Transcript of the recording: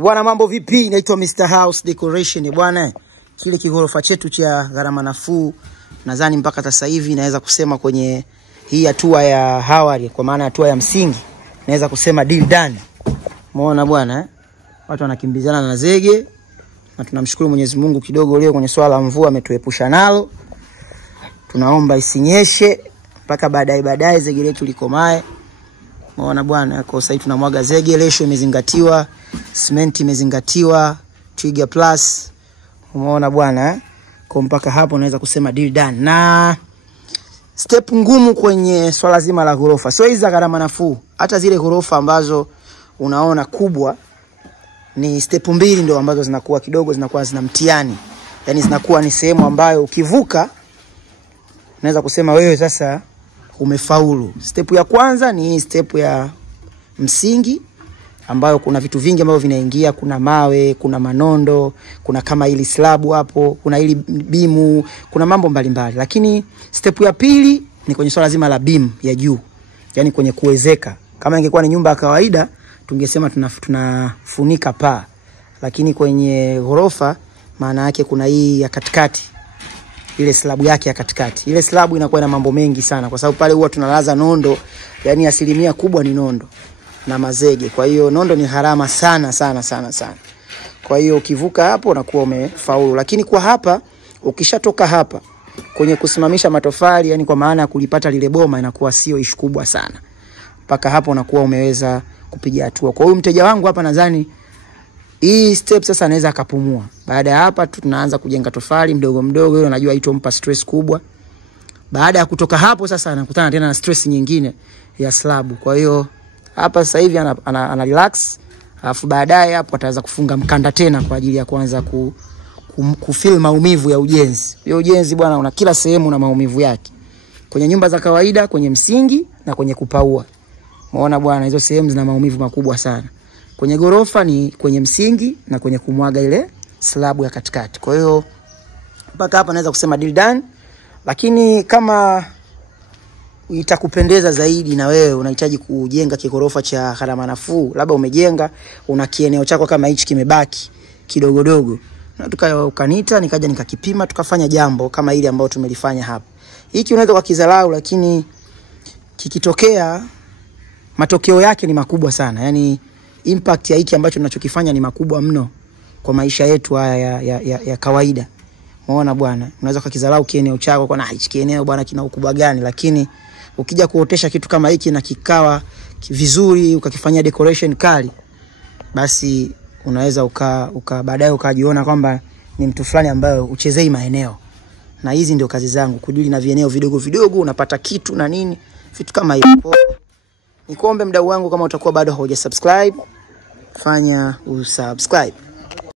Bwana mambo vipi? Naitwa Mr. House Decoration. Bwana kile kigorofa chetu cha gharama nafuu nadhani mpaka sasa hivi naweza kusema kwenye hii hatua ya awali, kwa maana hatua ya msingi, naweza kusema deal done. Umeona bwana watu wanakimbizana na zege, na tunamshukuru Mwenyezi Mungu kidogo leo kwenye swala la mvua ametuepusha nalo. Tunaomba isinyeshe mpaka baadaye zege letu likomae. Umeona bwana, kwa sasa tunamwaga zege, ratio imezingatiwa, cement imezingatiwa, Trigger Plus. Umeona bwana kwa mpaka hapo naweza kusema deal done. Na step ngumu kwenye swala zima la ghorofa, sio hizo gharama nafuu, hata zile ghorofa ambazo unaona kubwa, ni step mbili ndio ambazo zinakuwa kidogo zinakuwa zina mtihani. Yaani zinakuwa ni sehemu ambayo ukivuka naweza kusema wewe sasa umefaulu. Step ya kwanza ni step ya msingi ambayo kuna vitu vingi ambavyo vinaingia, kuna mawe, kuna manondo, kuna kama ili slabu hapo, kuna ili bimu, kuna mambo mbalimbali. Lakini step ya pili ni kwenye swala zima la beam ya juu, yani kwenye kuwezeka. Kama ingekuwa ni nyumba ya kawaida tungesema tunafunika paa, lakini kwenye ghorofa maana yake kuna hii ya katikati, ile slabu yake ya katikati. Ile slabu inakuwa na mambo mengi sana, kwa sababu pale huwa tunalaza nondo, yani asilimia kubwa ni nondo na mazege. Kwa hiyo nondo ni harama sana. Kwa hiyo ukivuka hapo unakuwa umefaulu. Lakini kwa hapa, ukishatoka hapa kwenye kusimamisha matofali, yani kwa maana ya kulipata lile boma, inakuwa sio issue kubwa sana. Mpaka hapo unakuwa umeweza kupiga hatua. Kwa hiyo mteja wangu hapa nadhani hii step sasa anaweza akapumua. Baada ya hapa tunaanza kujenga tofali mdogo mdogo, hiyo najua itompa stress kubwa. Baada ya kutoka hapo sasa anakutana tena na stress nyingine ya slab. Kwa hiyo hapa sasa hivi ana relax, alafu baadaye hapo ataanza kufunga mkanda tena kwa ajili ya kuanza kufeel maumivu ya ujenzi. Hiyo ujenzi bwana una kila sehemu na maumivu yake. Kwenye nyumba za kawaida, kwenye msingi na kwenye kupaua. Umeona bwana, hizo sehemu zina maumivu makubwa sana. Kwenye gorofa ni kwenye msingi na kwenye kumwaga ile slabu ya katikati. Kwa hiyo mpaka hapa naweza kusema deal done. Lakini kama itakupendeza zaidi na wewe unahitaji kujenga kigorofa cha gharama nafuu, labda umejenga una kieneo chako kama hichi kimebaki kidogodogo, na ukaniita nikaja nikakipima tukafanya jambo kama ile ambayo tumelifanya hapa. Hiki unaweza kukizalau, lakini kikitokea matokeo yake ni makubwa sana. Yani impact ya hiki ambacho tunachokifanya ni makubwa mno kwa maisha yetu haya ya kawaida. Umeona bwana, unaweza kukizalau kieneo chako kwa na hichi kieneo bwana kina ukubwa gani, lakini ukija kuotesha kitu kama hiki na kikawa vizuri, ukakifanyia decoration kali, basi unaweza baadaye ukajiona kwamba ni mtu fulani ambaye uchezei maeneo. Na hizi ndio kazi zangu, kudili na vieneo vidogo vidogo, unapata kitu na nini, vitu kama hivyo. Nikuombe mdau wangu, kama utakuwa bado hujasubscribe, fanya usubscribe.